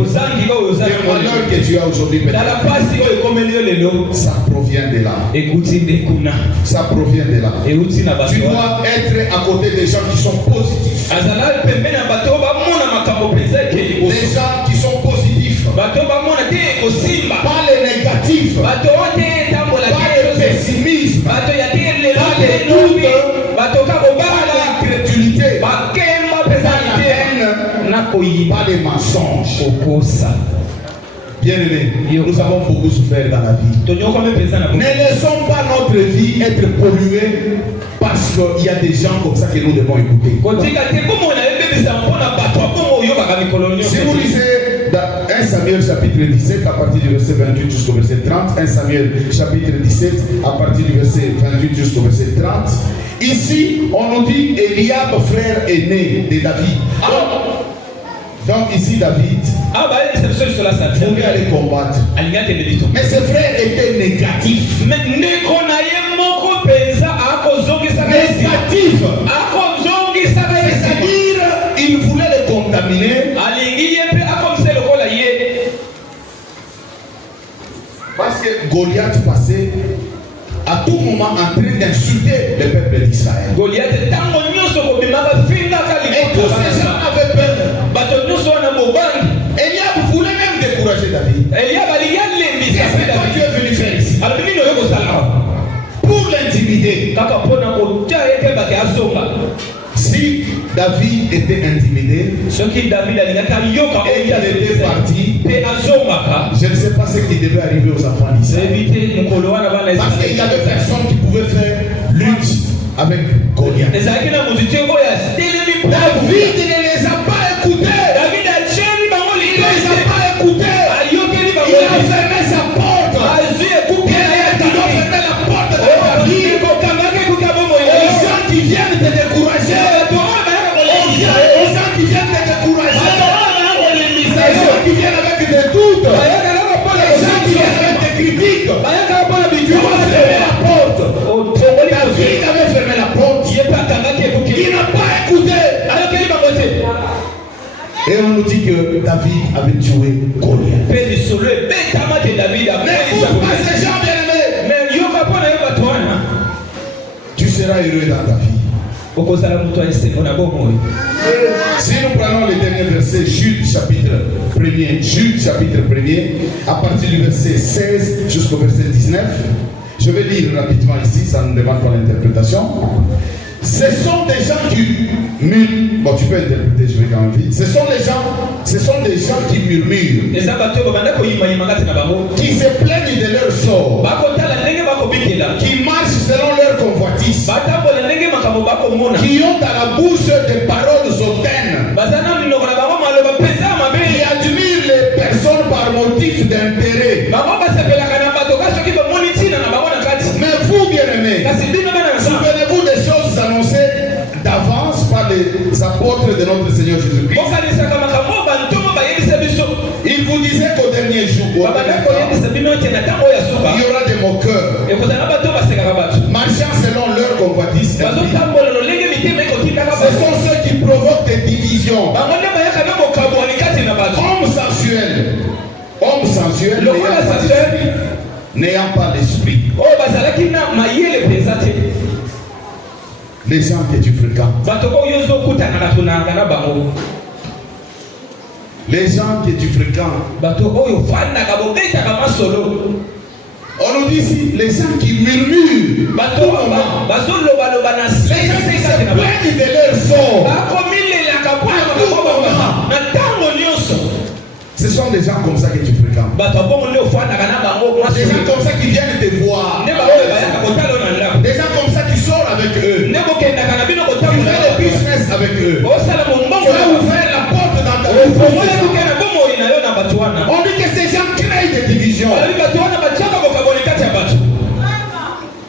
malheur que tu as aujourd'hui, ça provient de là. Ça provient de là. Tu dois être à côté des gens qui sont positifs. Des gens qui sont positifs. Pas le négatif. Pas le pessimisme. Pas le doute. Pas l'incrédulité. Pas la haine. Pas les mensonges. Bien-aimés, nous avons beaucoup souffert dans la vie. Ne laissons pas notre vie être polluée parce qu'il y a des gens comme ça que nous devons écouter. Si vous lisez dans 1 Samuel chapitre 17 à partir du verset 28 jusqu'au verset 30, 1 Samuel chapitre 17 à partir du verset 28 jusqu'au verset 30, ici on nous dit Eliab, frère aîné de David. Donc ici David voulait aller combattre. Mais ses frères étaient négatifs. Négatifs. C'est-à-dire, il voulait les contaminer. Parce que Goliath passait à tout moment en train d'insulter le peuple d'Israël. Et tous ces gens avaient peur. Eliab voulait même décourager David. Qu'est-ce que toi tu es venu faire ici? Pour l'intimider. Si David était intimidé et qu'il était parti, je ne sais pas ce qui devait arriver aux enfants d'Israël. Parce qu'il y avait personne qui pouvait faire lutte avec Goliath. David ne les a pas écoutés. Il ne les a pas écoutés. Il a fermé sa porte. Tu dois fermer la porte de ta vie. Les gens qui viennent te décourager. Les gens qui viennent te décourager. Les gens qui viennent avec des doutes. Les gens qui viennent avec des critiques. Tu dois fermer la porte. David avait fermé la porte. Il n'a pas écouté. Et on nous dit que David avait tué Goliath. Mais pourquoi ces gens bien-aimés? Tu seras heureux dans ta vie. Si nous prenons les derniers versets, Jude chapitre 1er, à partir du verset 16 jusqu'au verset 19, je vais lire rapidement ici, ça ne demande pas l'interprétation. Ce sont des gens qui murmurent. Bon, tu peux interpréter, je vais quand même vite. Ce sont des gens qui murmurent, qui se plaignent de leur sort, qui marchent selon leur convoitise, qui ont à la bouche des paroles hautaines, qui admirent les personnes par motif d'intérêt. Mais vous, bien-aimés, souvenez-vous des choses annoncées d'avance par les apôtres de notre Seigneur Jésus-Christ. Il vous disait qu'au dernier jour, il y aura des moqueurs, marchant selon leur convoitise. Ce sont ceux qui provoquent des divisions. Hommes sensuels, n'ayant pas d'esprit. Les gens que tu fréquentes, les gens que tu fréquentes, on nous dit ici, les gens qui murmurent, les gens qui se plaignent de leur sort. Ce sont des gens comme ça que tu fréquentes. Des gens comme ça qui viennent te voir. Des gens comme ça qui sortent avec eux. Tu fais le business avec eux. Tu vas ouvrir la porte dans ta vie. On dit que ces gens créent des divisions.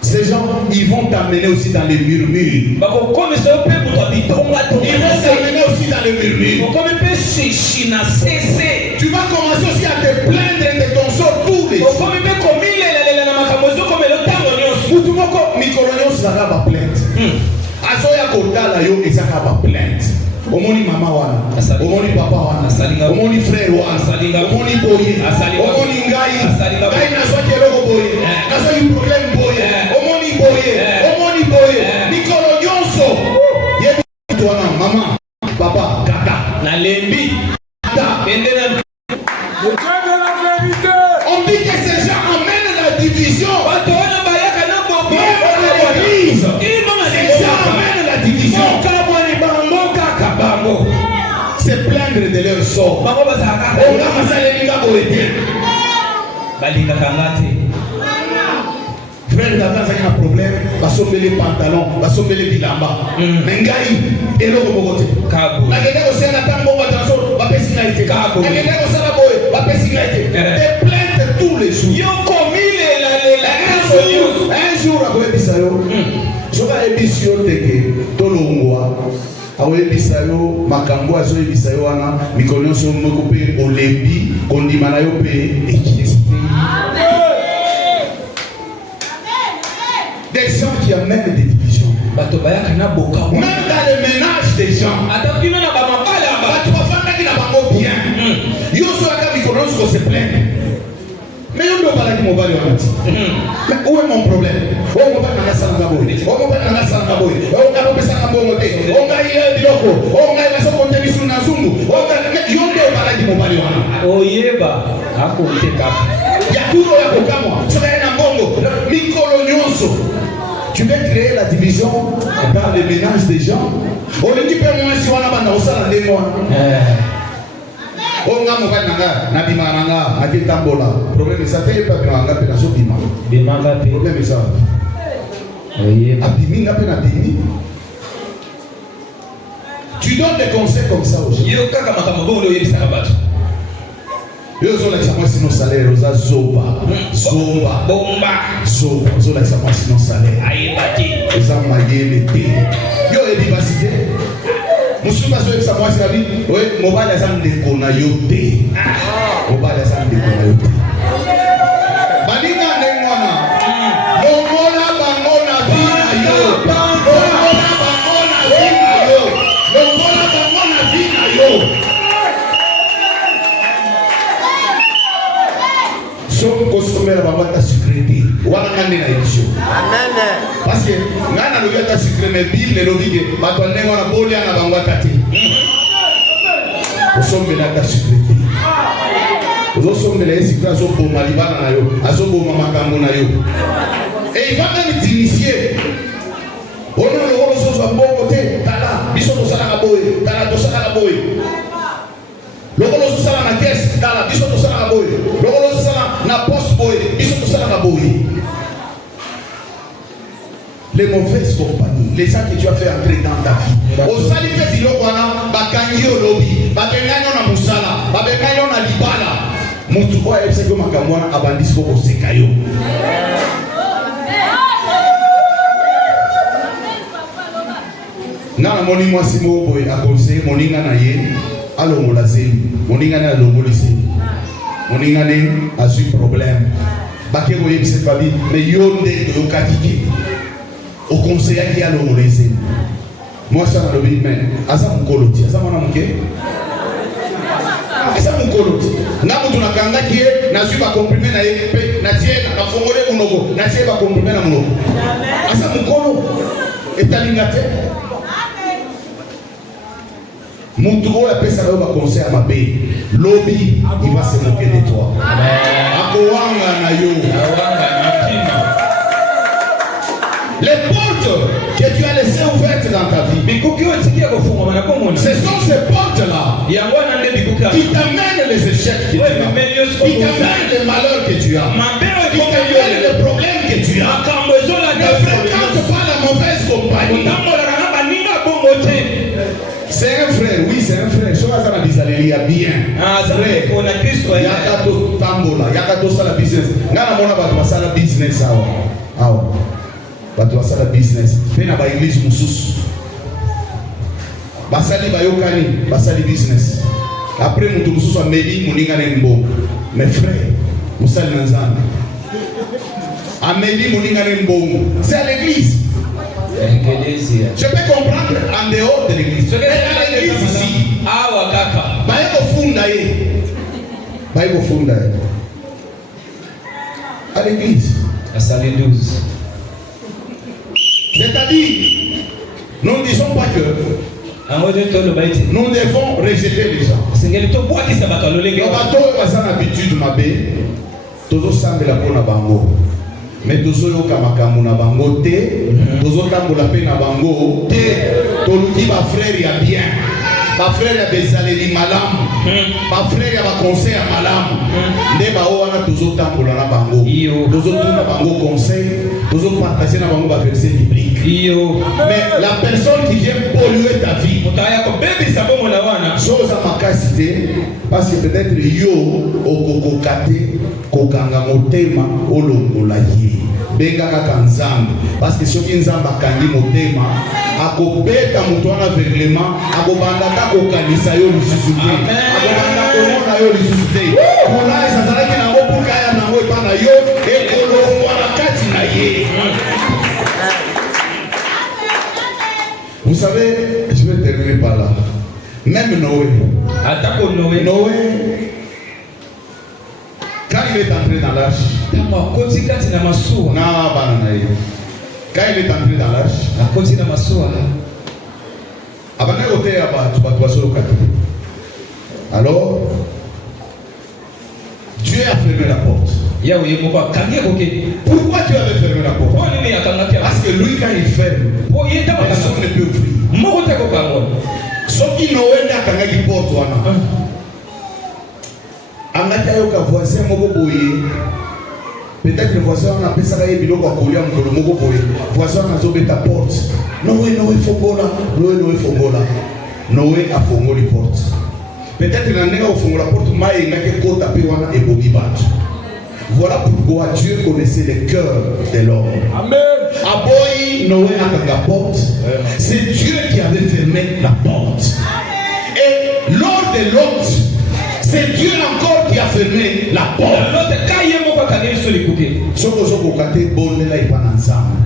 Ces gens, ils vont t'amener aussi dans les murmures. Ils vont t'amener aussi dans les murmures. Tu vas commencer aussi à te plaindre de ton sort tous les jours. Omoni mama wana, omoni papa wana, omoni frère wana, omoni boye, omoni ngai, ngai nazo keloko boye, nazo yu problème boye, omoni boye, mikolo nyonso. Yebi wana mama, papa, kaka, na lembi, kaka, pendena. division. Même à l'église. C'est ça amène la division. C'est plaindre de leur sort. Frère David a un problème, va sommer les pantalons, va sommer les bilamba. Mais ngai, et le roboté. La guerre au sein de la tambour va transformer, va passer la été. La guerre au sein de la boue, va passer la été. Des plaintes tous les jours. Un jour, à quoi Bissayo, je vais émission de Tolongwa. Awe Bissayo, Makambo, Azo Bissayo, Mikonyo, son mokopé, Olebi, Kondimanayo, et qui des gens qui amènent des divisions. Même dans le ménage des gens. Bien. Yo se plaint. Mais on doit parler de mon bali. Mais où est mon problème? On va pas ça dans on va pas ça dans on va pas ça dans on va y biloko. On va la so compter sur Nazungu. On va yo doit parler de mon bali. Oyeba, akoteka. Ya tuno ya kokamwa. Ça va na bongo. Mikolo nyonso. Tu veux créer la division dans le ménage des gens. On dit que moi si on a pas dans ça les mois. On a mon père na bima nanga na kitambola. Problème ça fait pas bima nanga pe na so bima. Bima nanga pe. Problème ça. Oui. Abimi na pe na bimi. Tu donnes des conseils comme ça aux gens. Yo kaka makambo bongo yo yebisa bato. Yo zo la sama sino salaire oza zoba. Zoba. Bomba. Zoba. Zo la sama sino salaire. Ayebati. Oza mayele te. Yo ebibasite. Musulman so ebisa mwasi na bi. Oui, mobile asa ndeko na yo te. Mobile asa ndeko na yo te. Balinga ndenge wana. Longola bango na vi na yo. Longola bango na vi na yo. Longola bango na vi na yo. Soki kosomela bango ata secrété wana ngande na édition. Amen. Parce que ngana lobi ata secret mais Bible lobi ke bato ndenge wana bolia na bango ata te. Kosomela ata secrété. Kosomela secret azoboma libana na yo, azoboma makambo na yo. Et il va même t'initier. On a le rôle de son bon côté, tala, biso to sala boy, tala to sala boy. Lokolo sala na caisse, tala biso to sala boy. Lokolo sala na poste boy, biso to sala boy. Les mauvaises compagnies, les gens que tu as fait entrer dans ta vie. Au sali fait di lokwana, bakangi o lobi, babenganyo na musala, babenganyo na libala. Mutu ko epse ko makamwana abandisi ko sekayo. Nana moni mwasi mo boy a conseiller moninga na ye alongola zeli moninga na alongola zeli moninga ne a eu problème baké ko yebise babi mais yo nde to katiki au conseiller qui alongola zeli moi ça na lobi mais asa mkoloti asa mwana mke asa mkoloti na mutu na kanga ki na su ba comprimer na ye pe na tie na fongole munoko na tie ba comprimer na munoko asa mkolo etalingate. Mon tour la paix ça va conseil à ma paix. Lobby, il va se moquer de toi. Akowanga na yo. Les portes que tu as laissées ouvertes dans ta vie. Ce sont ces portes-là qui t'amènent les échecs que tu as, qui t'amènent les malheurs que tu as, qui t'amènent les problèmes que tu as. Ne fréquente pas la mauvaise compagnie. C'est un frère, oui, c'est un frère. Je vois ça dans les bien. Ah, c'est vrai. On a Christ. Il y a kato tambola, il y a kato ça la business. Ngana mona ba to sala business awa. Ba to sala business. Pena ba église mususu. Basali ba yokani, basali business. Après mutu mususu ameli muninga nembo. Mes frères, musali nanzana. Ameli muninga nembo. C'est à l'église. Je peux comprendre en dehors de l'église. Mais à l'église ici, à l'église. C'est-à-dire, nous ne disons pas que nous devons rejeter les gens. Le bateau est pas en habitude, ma belle. Toujours semble la bonne bango. Mais tozoyoka makambo na bango te, tozotambola pe na bango te. Toluki ba frère ya bien, ba frère ya bezaleli malamu, ba frère ya ba conseil ya malamu. Nde ba wana tozotambola na bango. Tozotuna bango conseil, tozopartager na bango ba verset biblique. Mais la personne qui vient polluer ta vie, chose à ma casité, parce que peut-être yo okokokate kokanga motema olongola ye benga kaka nzambe, parce que soki nzambe akangi motema akobeta moto wana aveuglement, akobanda ta kokanisa yo lisusu te, akobanda komona yo lisusu te. Kuna ezalaki nango puka ya nango epa na yo ekolongwa na kati na ye. Vous savez, je vais terminer par là. Même Noé, quand il est entré dans l'arche, quand il est entré dans l'arche, alors Dieu a fermé la porte. Pourquoi Dieu avait fermé la porte? Parce que lui, quand il ferme, personne ne peut ouvrir. Sauf qu'il Noé n'a qu'à gagner porte. Angaka voisin moko boye. Peut-être le voisin a appelé ça y biloko akolia mukolo moko boye. Voisin a zobé ta porte. Noé fongola, Noé fongola. Noé a fongoli porte. Peut-être la nègre au fond la porte maï n'a que kota pe wana ebobi bat. Voilà pourquoi Dieu connaissait le cœur de l'homme. Amen. Aboyi Noé a la porte. C'est Dieu qui avait fermé la porte. Et lors de l'autre, c'est Dieu encore qui a fermé la porte. Soko kate bonne la ipana nzamba.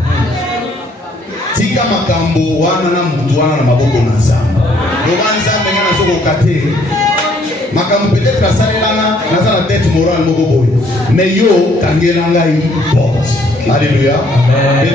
Tika makambo wana na mutu wana na maboko na nzamba. Lobanza ngana soko kate. Makambo peut-être asalelanga naza na tête morale moko boy. Mais yo kangela ngai porte. Alléluia. Amen.